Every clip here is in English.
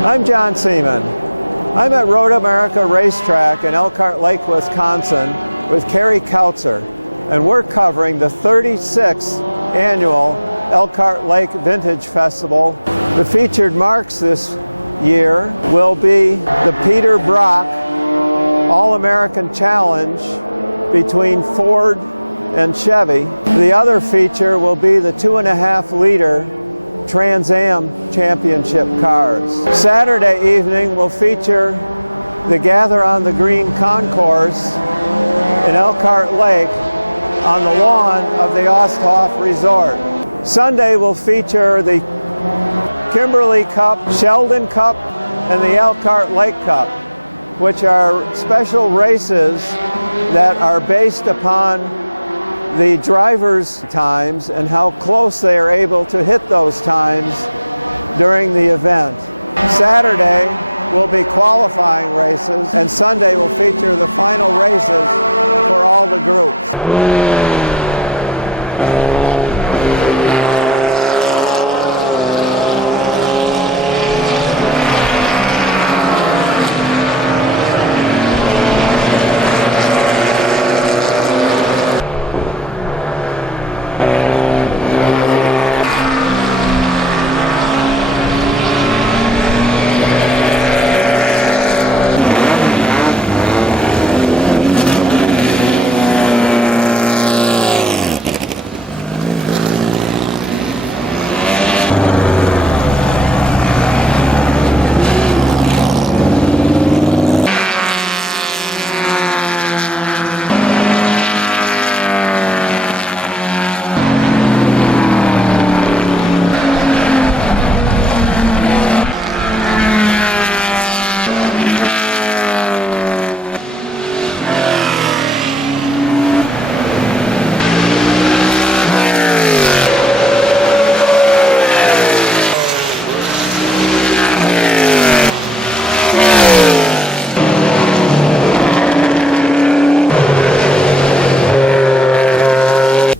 I'm John Seaman. I'm at Road America Racetrack in Elkhart Lake, Wisconsin with Carrie Kautzer, and we're covering the 36th annual Elkhart Lake Vintage Festival. The featured marks this year will be the Peter Brock All-American Challenge between Ford and Chevy. The other feature will be the 2.5-liter TransAm Championship cars. Saturday evening will feature the Gather on the Green Concourse in Elkhart Lake on the lawn of the Osthoff Resort. Sunday will feature the Kimberly Cup, Sheldon Cup, and the Elkhart Lake Cup, which are special races that are based upon the drivers' times and how close they are able to hit those times during the event. Saturday will be qualifying races, and Sunday will feature the final races for all the groups.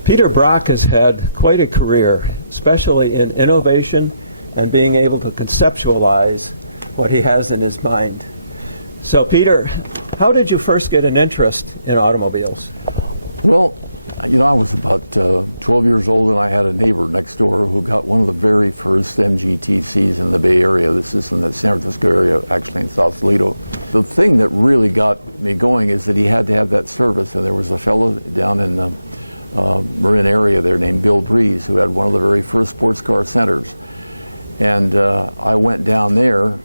Peter Brock has had quite a career, especially in innovation and being able to conceptualize what he has in his mind. So Peter, how did you first get an interest in automobiles? Well, you know, I was about 12 years old, and I had a neighbor next door who got one of the very first MGTCs in the Bay Area. This is in the San Francisco area, actually in South Toledo. The thing that really got me going is that he had to have that service, and there was a fellow down in the Marin area there named Bill Breeze, who had one of the very first sports car centers. And I went down there,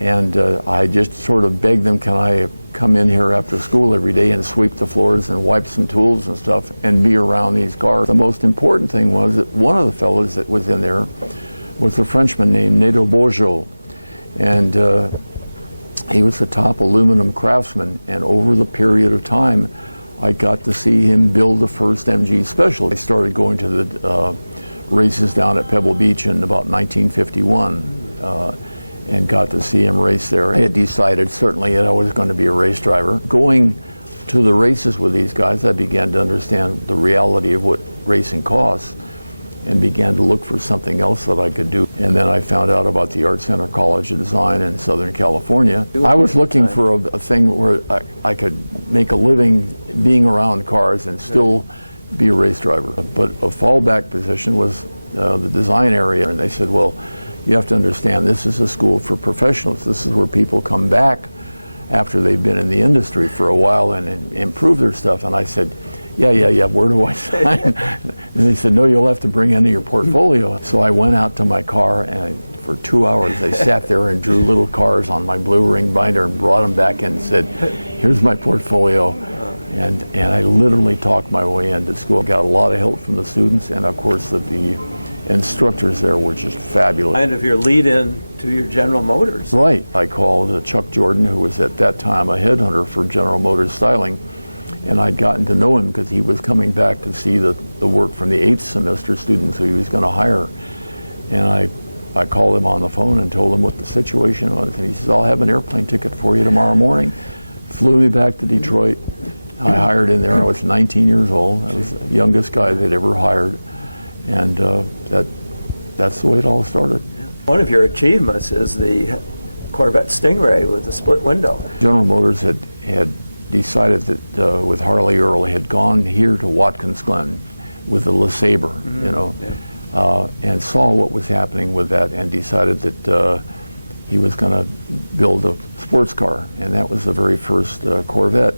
and I just sort of begged them, can I come in here after school every day and sweep the floors and wipe some tools and stuff and be around these cars. The most important thing was that one of the fellows that was in there was a Frenchman named Nadeau Bourgeot, and he was the top aluminum craftsman, and over the period of time I got to see him build the first MG Special. I started going to the races down at Pebble Beach in about 1951 and got to see him race there. I had decided certainly that I was going to be a race driver. Going to the races with these guys, I began to understand the reality of what racing costs and began to look for something else that I could do. And then I found out about the Art Center College of Design in Southern California. I was looking for a thing where I could make a living being around cars and still be a race driver. But a fallback position was the design area, and they said, well, you have to understand this is a school for professionals. This is where people come back after they've been in the industry for a while and improve their stuff. And I said, yeah, where do I sign? And they said, no, you'll have to bring into your portfolio. So I went out to my car, and for 2 hours I sat there and drew little cars on my blue ring binder and brought them back in and said, here's my portfolio. And I literally talked my way into school. Got a lot of help from the students, and of course the instructors there were just fabulous. Kind of your lead-in to your General Motors. Right. I called Chuck Jordan, who was at that time a headhunter for General Motors styling, and I'd gotten to know him because he was coming back to see the work from the 8th semester students who he was going to hire. And I called him on the phone and told him what the situation was, and he says, I'll have an airplane ticket for you tomorrow morning. Flew me back to Detroit. I hired in there. I was 19 years old. I was the youngest guy they'd ever hired, and that's the way it all started. One of your achievements is the Corvette Stingray with the split window. General Motors had decided that with Harley Earl, had gone here to Watkins Glen with the LeSabre, and saw what was happening with that, and decided that he was going to build a sports car, and that was the very first Corvette.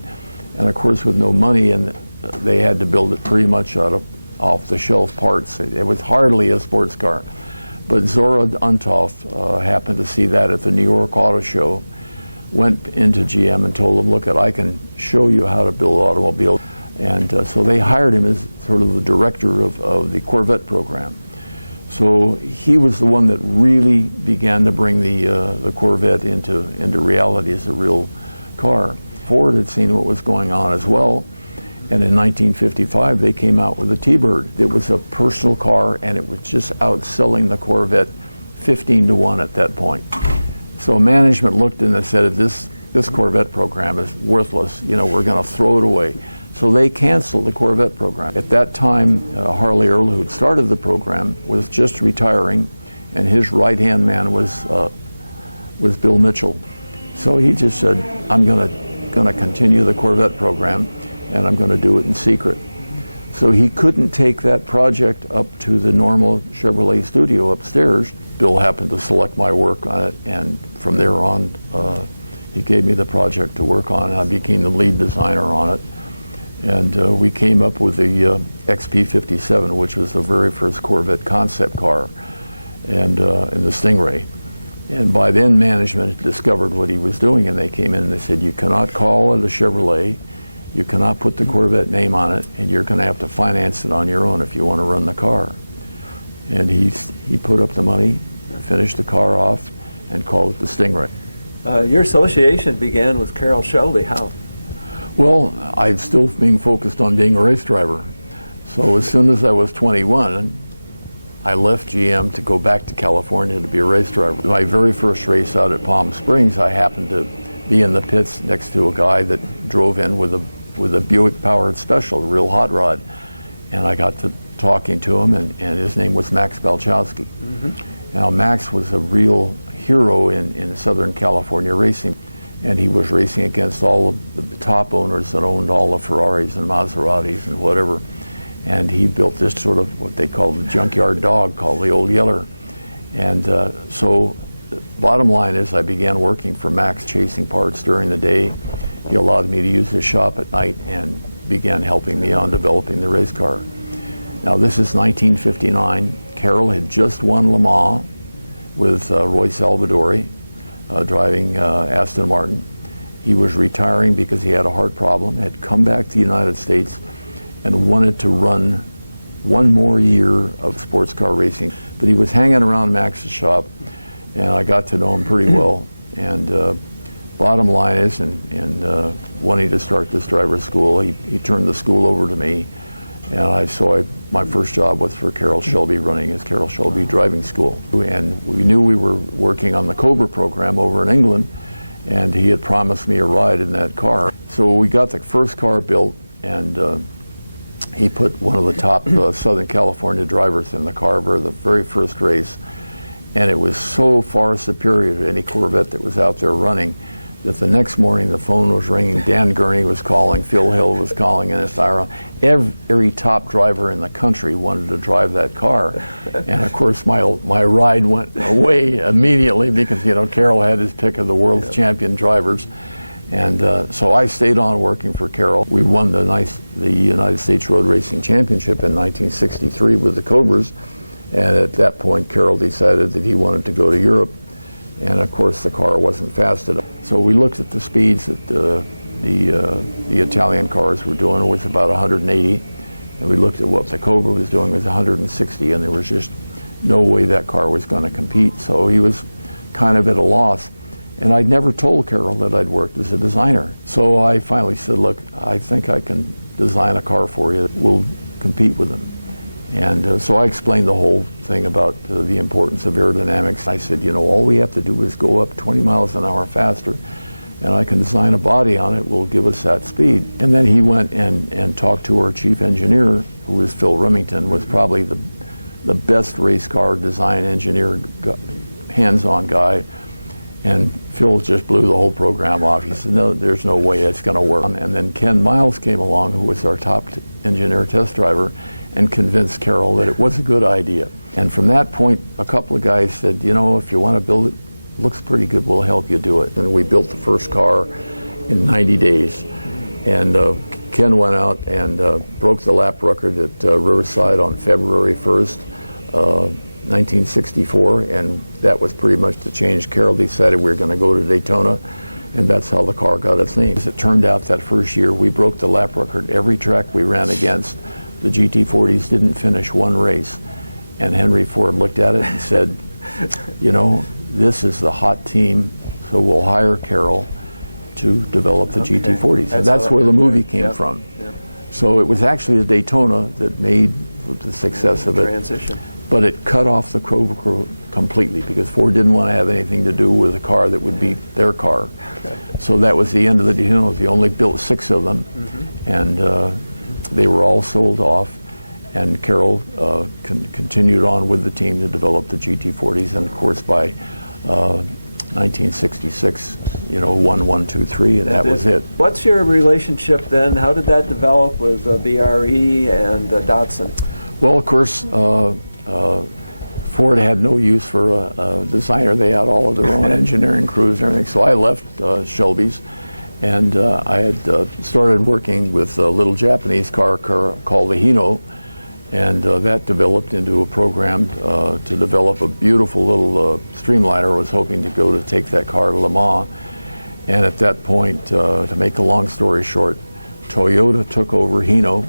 And of course, with no money, and they had to build it pretty much out of off-the-shelf parts. It was hardly a sports car. But Zora Untoff happened to see that at the New York Auto Show, went into GM and told them, look, I can show you how to build automobiles. And so they hired him as sort of the director of the Corvette program. So he was the one that really began to bring the Corvette into reality as a real car. Ford had seen what was going on as well. And in 1955, they came out with the T-Bird. It was a personal car, and it was just outselling the Corvette 15-1 at that point. So management looked and they said, this Corvette program is worthless. We're going to throw it away. So they canceled the Corvette program. At that time, Harley Earl, who had started the program, was just retiring, and his right-hand man was Bill Mitchell. So he just said, I'm going to continue the Corvette program, and I'm going to do it in secret. So he couldn't take that project up to the normal Chevrolet studio upstairs. Bill happened to select my work on it, and from there on, he gave me the project to work on. I became the lead designer on it. And we came up with the XP57, which was the very first Corvette concept car, and the Stingray. And by then, management had discovered what he was doing, and they came in and they said, you cannot call it a Chevrolet, you cannot put the Corvette name on it, and you're going to have to finance it on your own if you want to run the car. And he put up the money, finished the car off, and called it the Stingray. Your association began with Carroll Shelby. How? Well, I'm still being focused on being a race driver. So as soon as I was 21, I left GM to go back to California to be a race driver. My very first race out at Palm Springs, I happened to be in the pits next to a guy that drove in with a Buick-powered Special, a real hot rod. And I got to talking to him, and his name was Max Balchowski. Now, Max was a real hero in Southern California racing. And he was racing against all of the top owners that owned all the Ferraris and Maseratis and whatever. And he built this sort of what they called the junkyard dog called the Old Yeller. And so bottom line is I began working for Max, chasing parts during the day. He allowed me to use his shop at night and began helping me on developing the race car. Now this is 1959. Carroll had just won Le Mans with Roy Salvadori. Driving Aston Martin. He was retiring because he had a heart problem, had come back to the United States and wanted to run one more year of sports car racing. But he was hanging around Max's shop, and I got to know him pretty well. And bottom line is, in wanting to start this driver's school, he turned the school over to me, and my first job was for Carroll Shelby, running his Carroll Shelby driving school. And we knew we were working on the Cobra program over in England, and he had promised me a ride in that car. So we got the first car built, and he put one of the top Southern California drivers in the car for the very first race. And it was so far superior to any Corvette that was out there running that the next morning the phone was ringing, Dan Gurney was calling, Phil Hill was calling, and every top driver in the country wanted to drive that car. And of course my ride went away immediately because Carroll had his pick of the world's champion drivers. And so I stayed on working for Carroll. We won the United States Road Racing Championship in 1963 with the Cobras. And at that point Carroll decided that he wanted to go to Europe. And of course the car wasn't fast enough. So we looked at the speeds that the Italian cars were doing. It was about 180, and we looked at what the Cobra was doing. It was 160, and there was just no way that car was going to compete. So he was kind of at a loss. And I'd never told Carroll that I'd worked as a designer. So I finally said, look, I think I can design a car for you that will compete with them. And so I explained the whole thing about the importance of aerodynamics. I said, all we have to do is go up 20 miles an hour faster, and I can design a body on it, will give us that speed. And then he went and talked to our chief engineer, who was Phil Remington, was probably the best race car design engineer, hands-on guy. And Phil just blew the whole program off. He said, no, there's no way it's going to work. And then Ken Miles came along, who was our top engineer test driver, and convinced Carroll that it was a good idea. And from that point, a couple of guys said, you know, if you want to build it, looks pretty good, we'll help you do it. And we built the first car in 90 days. And Ken went out and broke the lap record at Riverside on February 1st, 1964, and that was pretty much the change. Carroll decided we were going to go to Daytona, and that's how the car got its name. As it turned out, that first year we broke the lap record every track we ran against. The GT40s didn't finish one race, and Henry Ford looked at it and said, you know, this is the hot team, so we'll hire Carroll to develop the GT40s. And that's where the movie came from. Yep. So it was actually the Daytona that made the success of it. Transition. But it cut off the Cobra completely because Ford didn't want to have anything to do with a car that would be their car. Okay. So that was the end of the Daytona. They only built 6 of them, and they were all sold off. And Carroll continued on with the team to develop the GT40s, and of course by 1966, you know, 1, 1, 2, 3, and that was it. What's your relationship then? How did that develop with VRE and Datsun? Well, of course, Ford had no use for a designer. They had all of their own engineering crews and everything. So I left Shelby's, and I had started working with a little Japanese car called the Hino, and that developed into a program to develop a beautiful little streamliner. I was hoping to go to take that car to Le Mans. And at that point, to make a long story short, Toyota took over Hino,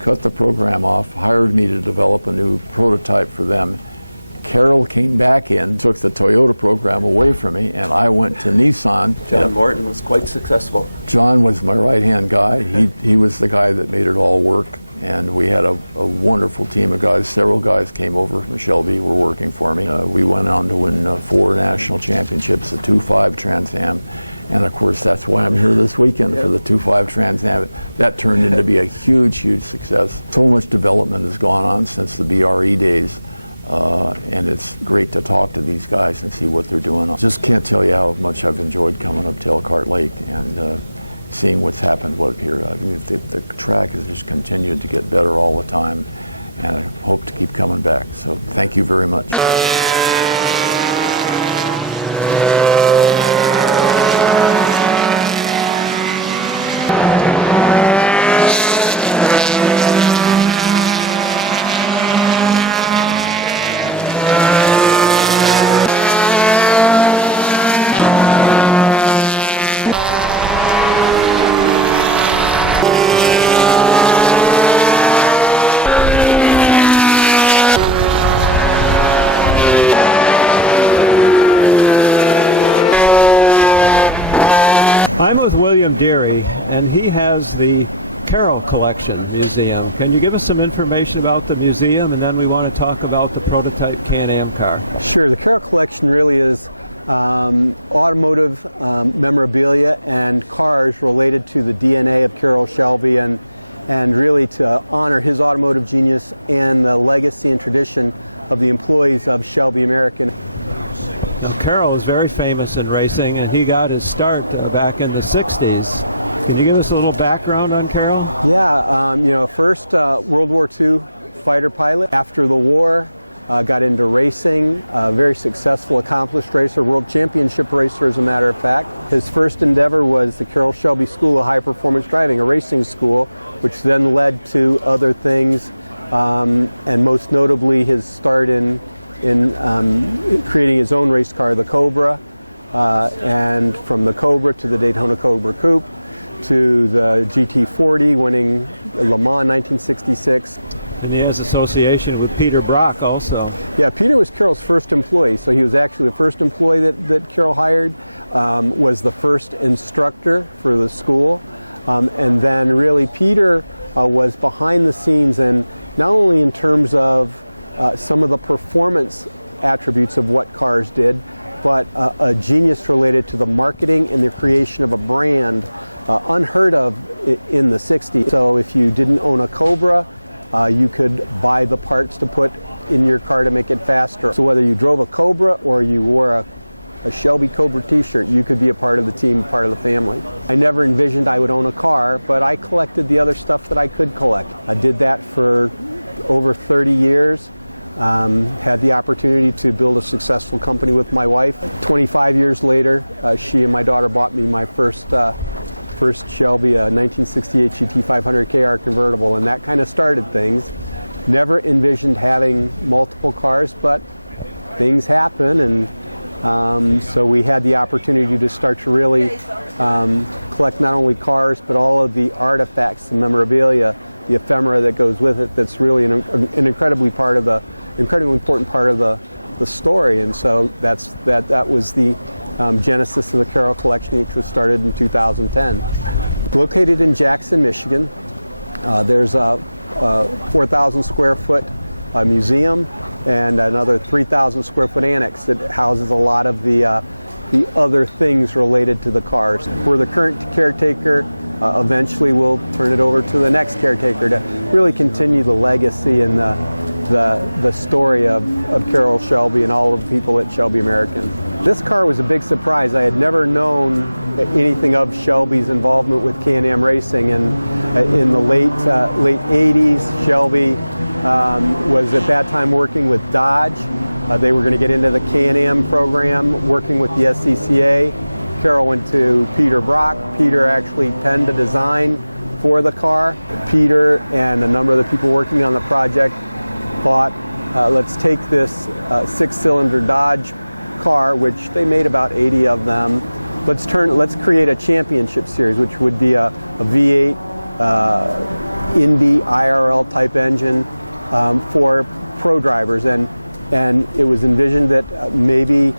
cut the program off, hired me to develop a new prototype for them. Carroll came back in, took the Toyota program away from me, and I went to Nissan. John Morton was quite successful. John was my right-hand guy. He was the guy that made it all work, and we had a wonderful team of guys. Several guys came over from Shelby, were working for me. We went on to win 4 national championships, the 2.5 TransAm, and of course that's why I'm here this weekend for the 2.5 TransAm. That turned into be a huge, huge success. So much development has gone on since the BRE days. And it's great to talk to these guys and see what they're doing. I just can't tell you how much I've enjoyed coming up to Elkhart Lake and seeing what's happened up here. I mean, the track has just continued to get better all the time, and I hope to keep coming back. So thank you very much. Deary, and he has the Carroll Collection Museum. Can you give us some information about the museum, and then we want to talk about the prototype Can-Am car? Sure. The Carroll Collection really is automotive memorabilia and cars related to the DNA of Carroll Shelby, and really to honor his automotive genius and the legacy and tradition of the employees of Shelby American. Now, Carroll is very famous in racing, and he got his start back in the 60s. Can you give us a little background on Carroll? Yeah, you know, first World War II fighter pilot. After the war, got into racing, very successful, accomplished racer, world championship racer as a matter of fact. His first endeavor was the Carroll Shelby School of High Performance Driving, a racing school, which then led to other things, and most notably his start in creating his own race car, the Cobra, and from the Cobra to the Daytona Cobra Coupe to the GT40, winning Le Mans 1966. And he has association with Peter Brock also. Yeah, Peter was Carroll's first employee, so he was actually the first employee that Carroll hired, was the first instructor for the school, and then really Peter was behind the scenes, and not only in terms of some of the performance attributes of what cars did, but a genius related to the marketing and the creation of a brand unheard of in the 60s. So if you didn't own a Cobra, you could buy the parts to put in your car to make it faster. So whether you drove a Cobra or you wore a a Shelby Cobra t-shirt, you could be a part of the team, part of the family. I never envisioned I would own a car, but I collected the other stuff that I could collect. I did that for over 30 years. Had the opportunity to build a successful company with my wife. 25 years later, she and my daughter bought me my first Shelby, a 1968 GT 500 KR convertible, and that kind of started things. Never envisioned having multiple cars, but things happen, and so we had the opportunity to start to really collect not only cars, but all of the artifacts, the memorabilia, the ephemera that goes with it. That's really an incredibly important part of the story, and so that was the genesis of the Carroll Collection, which was started in 2010. Located in Jackson, Michigan, there's a 4,000 square foot museum and another 3,000 square foot annex that houses a lot of the other things related to the cars. We're the current caretaker. Eventually we'll turn it over to the next caretaker to really continue the legacy and the story of Carroll Shelby and all of the people at Shelby American. This car was a big surprise. I had never known anything of Shelby's involvement with Can-Am racing, and in the late 80s, Shelby was at that time working with Dodge. They were going to get into the Can-Am program, working with the SCCA. Carroll went to Peter Brock. Peter actually penned a design for the car. Peter and a number of the people working on the project thought, let's take this six-cylinder Dodge car, which they made about 80 of them. Let's create a championship series, which would be a V8 Indy IRL type engine for pro drivers, and it was envisioned that maybe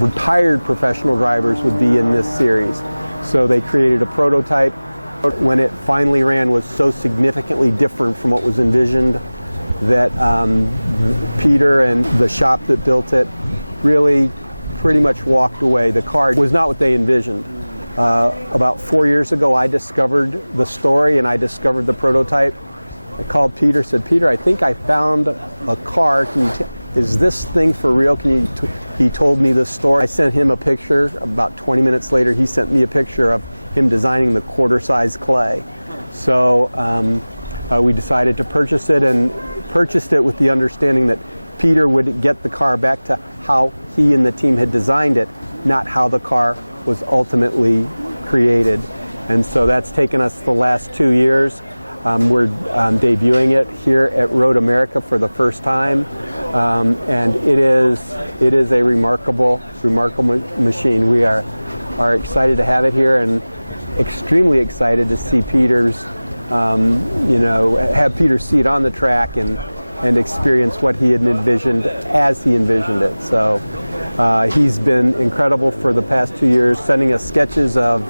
retired professional drivers would be in this series. So they created a prototype. When it finally ran, was so significantly different from what was envisioned that Peter and the shop that built it really pretty much walked away. The car was not what they envisioned. About 4 years ago, I discovered the story and I discovered the prototype. I called Peter, said, Peter, I think I found a car. Is this thing for real? He told me the story. I sent him a picture. About 20 minutes later, he sent me a picture of him designing the quarter-size clay. So we decided to purchase it, and purchased it with the understanding that Peter would get the car back to how he and the team had designed it, not how the car was ultimately created. And so that's taken us the last 2 years. We're debuting it here at Road America for the first time, and it is a remarkable machine. We are excited to have it here, and extremely excited to see Peter's, have Peter see it on the track and experience what he had envisioned as he envisioned it. So he's been incredible for the past 2 years, sending us sketches of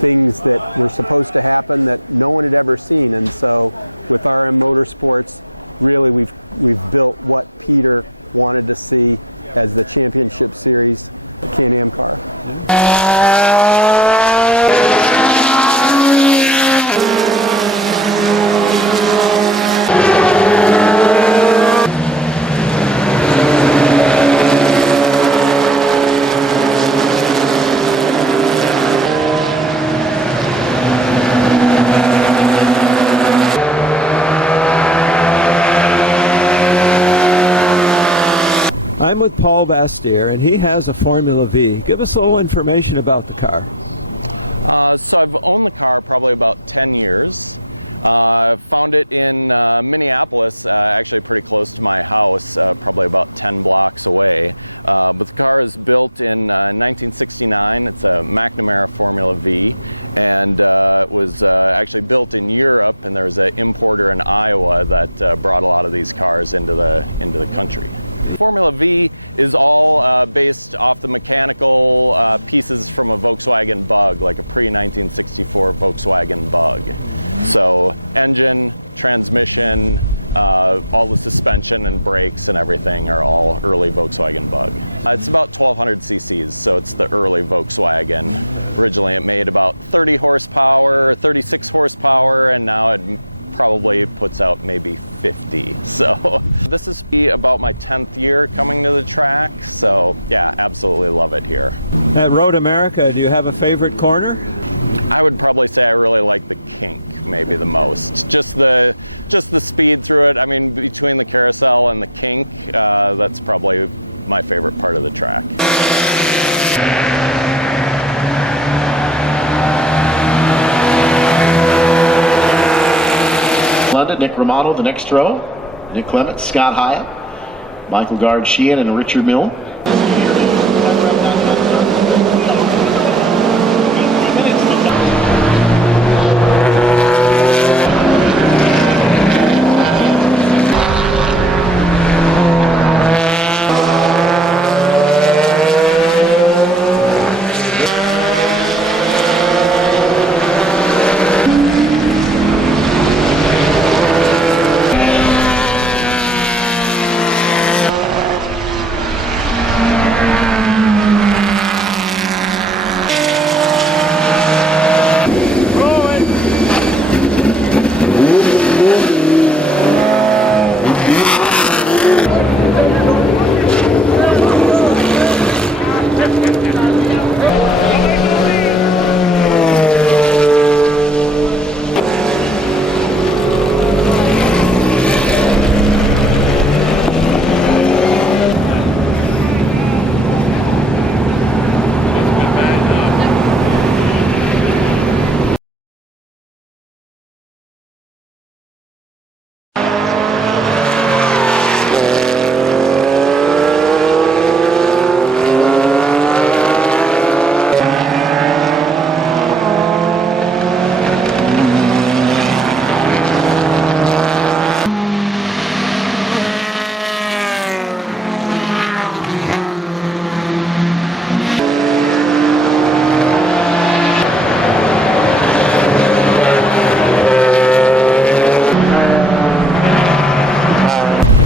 things that were supposed to happen that no one had ever seen. And so with RM Motorsports, really we've built what Peter wanted to see as the championship series Can-Am car. I'm with Paul Bastier, and he has a Formula V. Give us a little information about the car. So I've owned the car probably about 10 years. Found it in Minneapolis, actually pretty close to my house, probably about 10 blocks away. But the car is built in 1969. It's a McNamara Formula V, and it was actually built in Europe, and there's an importer in Iowa that brought a lot of these cars into the country. Formula V is all based off the mechanical pieces from a Volkswagen Bug, like a pre-1964 Volkswagen Bug. So engine, transmission, all the suspension and brakes and everything are all early Volkswagen Bug. It's about 1,200 cc's, so it's the early Volkswagen. Originally it made about 30 horsepower, 36 horsepower, and now it probably puts out maybe 50. So this is about my 10th year coming to the track. So yeah, absolutely love it here. At Road America, do you have a favorite corner? I would probably say I really like the kink maybe the most. Just the speed through it. I mean, between the carousel and the kink, that's probably my favorite part of the track. London, Nick Romano, the next row. Nick Clements, Scott Hyatt, Michael Gard Sheehan, and Richard Milne. Here to start the sprint. We are underway. 50 minutes to time.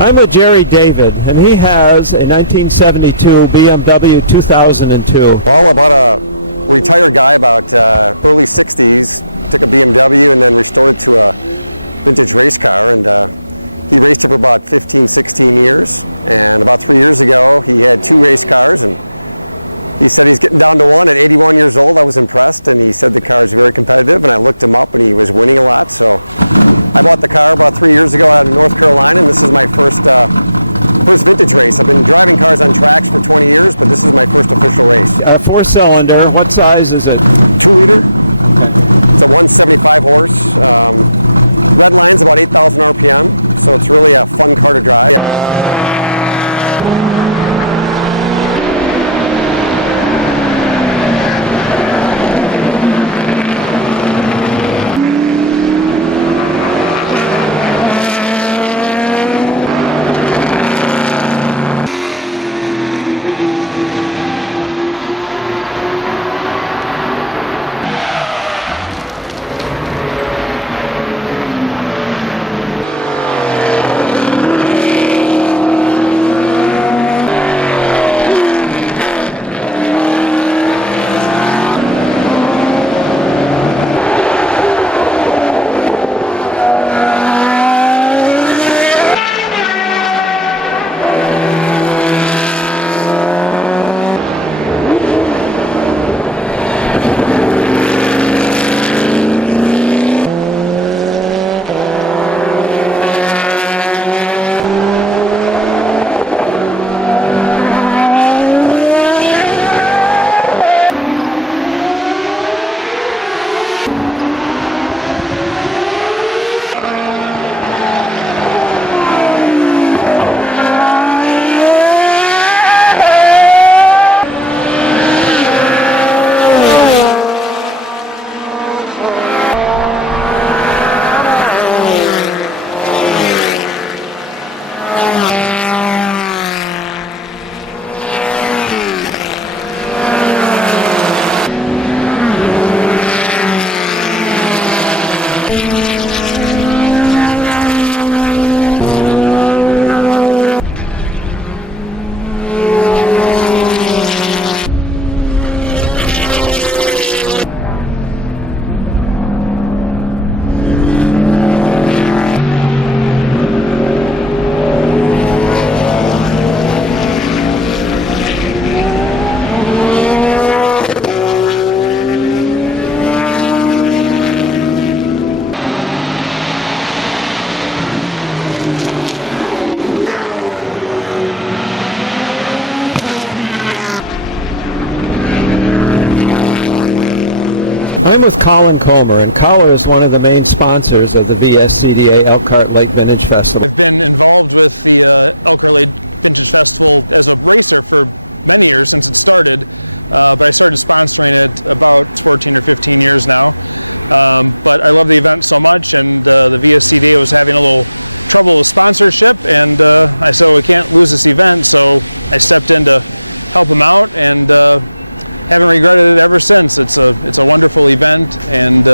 I'm with Jerry David, and he has a 1972 BMW 2002. Well, about a retired guy about early 60s, took a BMW and then restored it to a vintage race car, and he raced it for about 15, 16 years. And about 3 years ago, he had 2 race cars, and he said he's getting down to one at 81 years old. I was impressed, and he said the car is very competitive, and I looked him up, and he was winning a lot. So I bought the car about 3 years ago out of North Carolina, and this is my first vintage race. I've been driving cars on tracks for 20 years, but this is my first official race. 4-cylinder, what size is it? 2 liter. It's a 175 horse. Red line's about 8,000 RPM, so it's really a fun car to drive. I'm with Colin Comer, and Collar is one of the main sponsors of the VSCDA Elkhart Lake Vintage Festival. I've been involved with the Elkhart Lake Vintage Festival as a racer for many years since it started, but I started sponsoring it about 14 or 15 years now. But I love the event so much, and the VSCDA was having a little trouble with sponsorship, and I said, well, we can't lose this event, so I stepped in to help them out, and haven't regretted it ever since. It's a wonderful event, and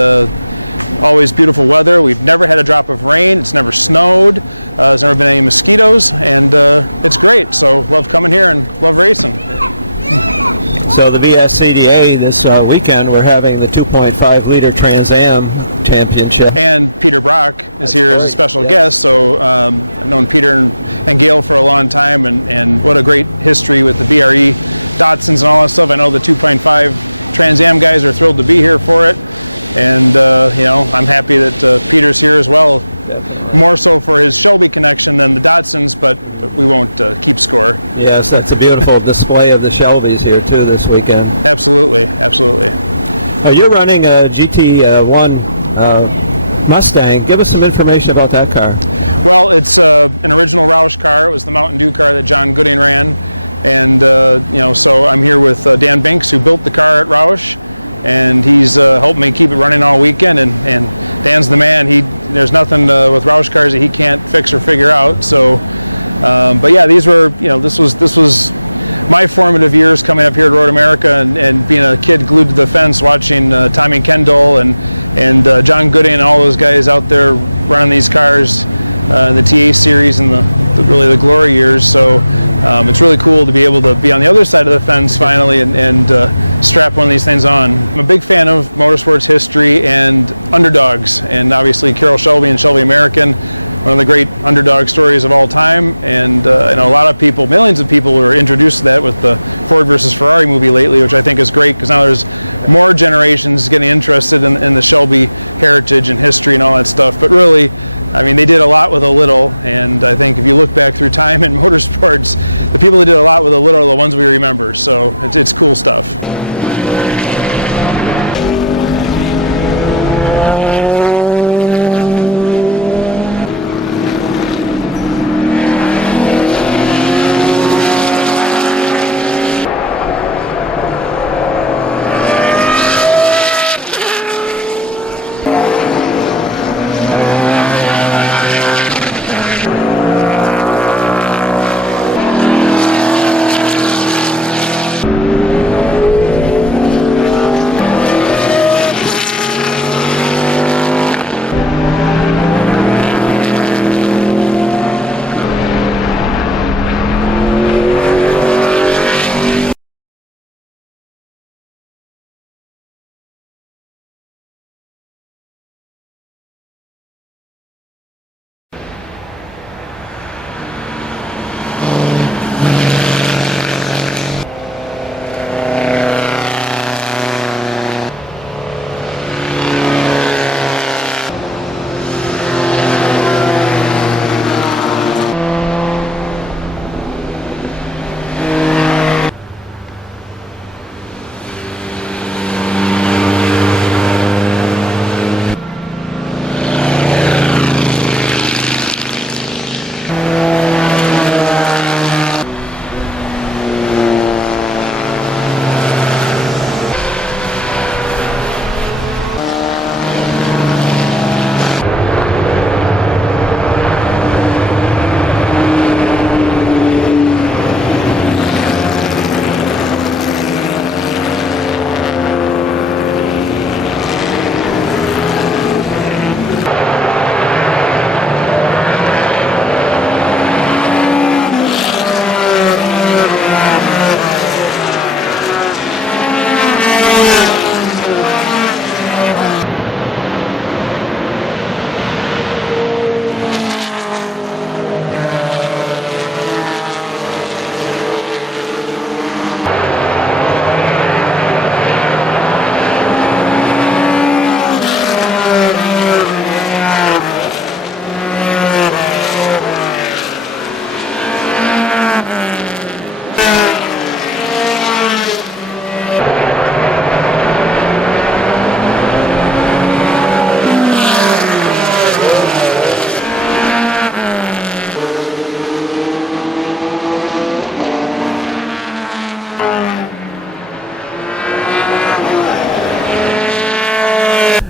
always beautiful weather. We've never had a drop of rain. It's never snowed. There's never been any mosquitoes, and it's great. So love coming here and love racing. So the VSCDA this weekend, we're having the 2.5 liter TransAm Championship. And Peter Brock is here as a special guest. So I've known Peter and Gail for a long time, and what a great history with the BRE Datsuns and all that stuff. I know the 2.5 TransAm guys are thrilled to be here for it. And you know, I'm happy that Peter's here as well. More so for his Shelby connection than the Datsuns, but we won't keep score. Yes, that's a beautiful display of the Shelbys here too this weekend. Absolutely, absolutely. You're running a GT1 Mustang. Give us some information about that car. Well, it's an original Roush car. It was the Mountain Dew car that John Gooding ran, and you know, so I'm here with Dan Binks, who built the car at Roush, and he's helped me keep it running all weekend. And Dan's the man. There's nothing with Roush cars that he can't fix or figure out. So, but yeah, these were, you know, this was my formative years coming up here at Road America, and being a kid glued to the fence watching Tommy Kendall and John Gooding and all those guys out there running these cars in the TA series and really the glory years. So it's really cool to be able to be on the other side of the fence finally and strap one of these things on. I'm a big fan of motorsports history and underdogs, and obviously Carroll Shelby and Shelby American, one of the great underdog stories of all time. And I know a lot of people, millions of people, were introduced to that with the Ford versus Ferrari movie lately, which I think is great, because now there's more generations getting interested in the Shelby heritage and history and all that stuff. But really, I mean, they did a lot with a little, and I think if you look back through time in motorsports, the people that did a lot with a little are the ones we remember. So it's cool stuff.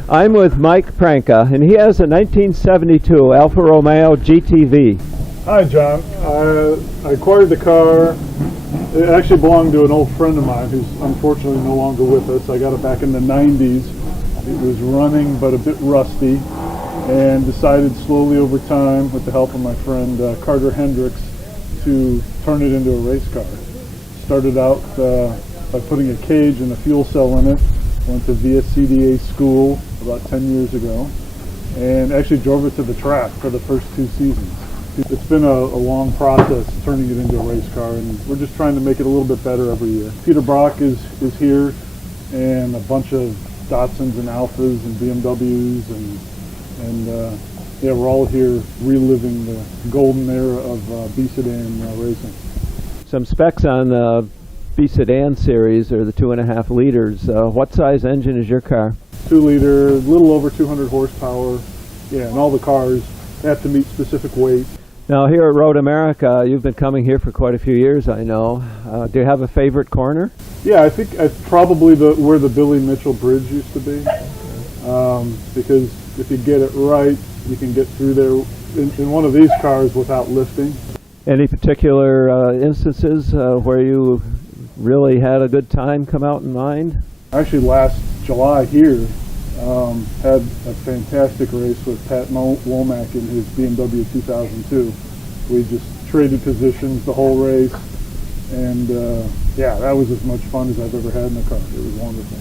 I'm with Mike Pranka, and he has a 1972 Alfa Romeo GTV. Hi, John. I acquired the car. It actually belonged to an old friend of mine who's unfortunately no longer with us. I got it back in the 90s. It was running but a bit rusty, and decided slowly over time, with the help of my friend Carter Hendricks, to turn it into a race car. Started out by putting a cage and a fuel cell in it. Went to VSCDA school about 10 years ago, and actually drove it to the track for the first 2 seasons. It's been a long process turning it into a race car, and we're just trying to make it a little bit better every year. Peter Brock is here, and a bunch of Datsuns and Alphas and BMWs, and yeah, we're all here reliving the golden era of B-Sedan racing. Some specs on the B-Sedan series, or the 2.5 liters. What size engine is your car? 2 liter, a little over 200 horsepower. Yeah, and all the cars have to meet specific weight. Now here at Road America, you've been coming here for quite a few years, I know. Do you have a favorite corner? Yeah, I think it's probably where the Billy Mitchell Bridge used to be, because if you get it right, you can get through there in one of these cars without lifting. Any particular instances where you really had a good time come out in mind? Actually, last July here, had a fantastic race with Pat Womack in his BMW 2002. We just traded positions the whole race, and yeah, that was as much fun as I've ever had in a car. It was wonderful.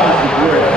Five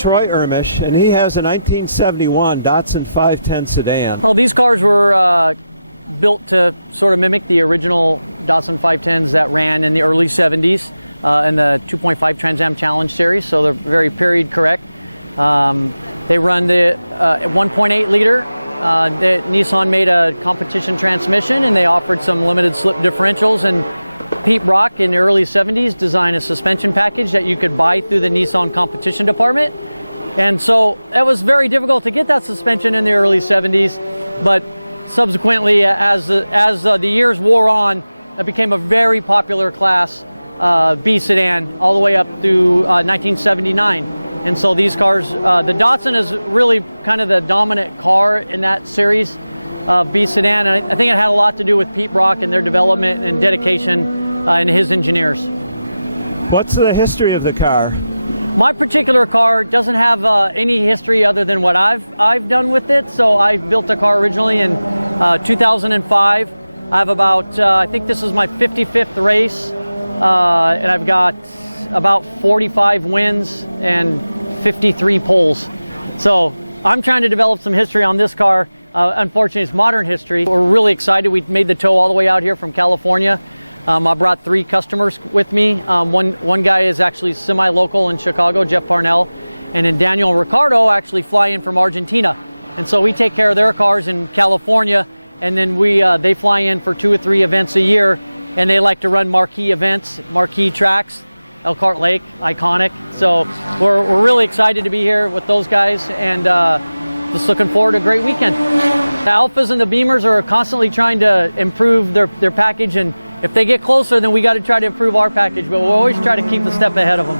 Troy Ermish, and he has a 1971 Datsun 510 sedan. Well, these cars were built to sort of mimic the original Datsun 510s that ran in the early 70s in the 2.5 Trans Am Challenge series, so they're very period correct. They run the 1.8 liter. Nissan made a competition transmission, and they offered some limited slip differentials, and Pete Brock in the early 70s designed a suspension package that you could buy through the Nissan competition department. And so it was very difficult to get that suspension in the early 70s, but subsequently as the years wore on, it became a very popular class B sedan all the way up through 1979. And so these cars, the Datsun is really kind of the dominant car in that series, B sedan, and I think it had a lot to do with Pete Brock and their development and dedication and his engineers. What's the history of the car? My particular car doesn't have any history other than what I've done with it. So I built the car originally in 2005. I have about, I think this is my 55th race, and I've got about 45 wins and 53 poles. So I'm trying to develop some history on this car. Unfortunately, it's modern history. We're really excited. We made the tow all the way out here from California. I brought 3 customers with me. One guy is actually semi-local in Chicago, Jeff Parnell, and then Daniel and Ricardo actually fly in from Argentina. And so we take care of their cars in California, and then they fly in for 2 or 3 events a year, and they like to run marquee events, marquee tracks, Elkhart Lake, iconic. So we're really excited to be here with those guys, and just looking forward to a great weekend. The Alphas and the Beamers are constantly trying to improve their package, and if they get closer, then we got to try to improve our package, but we'll always try to keep a step ahead of them.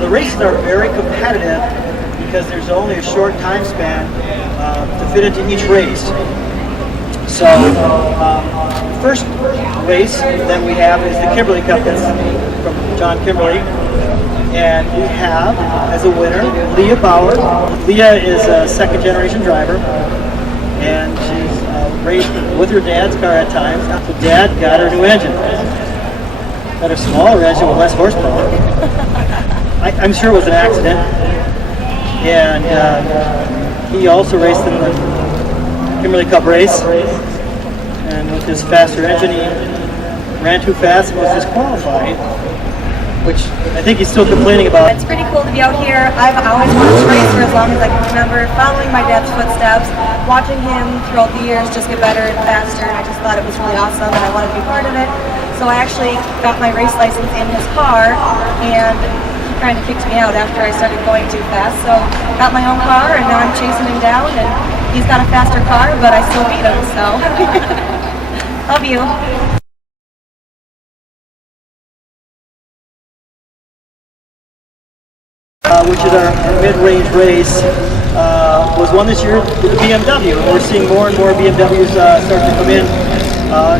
The races are very competitive because there's only a short time span to fit into each race. So first race that we have is the Kimberly Cup. That's from John Kimberly. And we have as a winner Leah Bauer. Leah is a second generation driver, and she's raced with her dad's car at times. So Dad got her a new engine. Got a smaller engine with less horsepower. I'm sure it was an accident. And he also raced in the Kimberly Cup race. And with his faster engine, he ran too fast and was disqualified. which I think he's still complaining about. It's pretty cool to be out here. I've always wanted to race for as long as I can remember, following my dad's footsteps, watching him throughout the years just get better and faster, and I just thought it was really awesome and I wanted to be part of it. So I actually got my race license in his car, and he kind of kicked me out after I started going too fast. So got my own car, and now I'm chasing him down, and he's got a faster car, but I still beat him, so love you. Which is our mid-range race, was won this year with the BMW. We're seeing more and more BMWs start to come in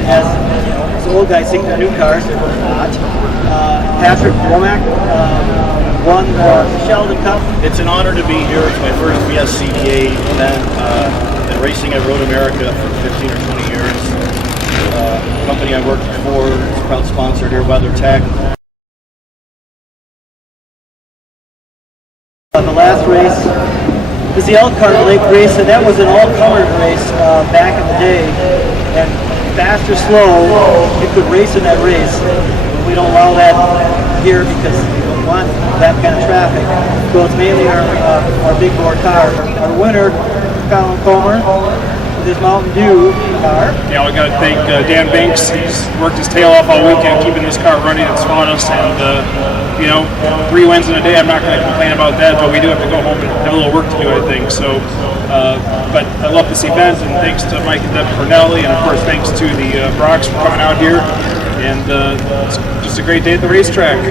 as old guys think they're new cars, they're not. Patrick Womack won the Sheldon Cup. It's an honor to be here. It's my first VSCDA event. Been racing at Road America for 15 or 20 years. The company I worked for is a proud sponsor here, WeatherTech. The last race was the Elkhart Lake race, and that was an all-colored race back in the day. And fast or slow, you could race in that race. We don't allow that here because we don't want that kind of traffic. So it's mainly our big bore car. Our winner, Colin Comer, with his Mountain Dew car. Yeah, we got to thank Dan Banks. He's worked his tail off all weekend keeping this car running. It's fought us, and 3 wins in a day, I'm not going to complain about that, but we do have to go home and have a little work to do, I think. So, but I love this event, and thanks to Mike and Deb Cornelli, and of course thanks to the Brocs for coming out here, and it's just a great day at the racetrack.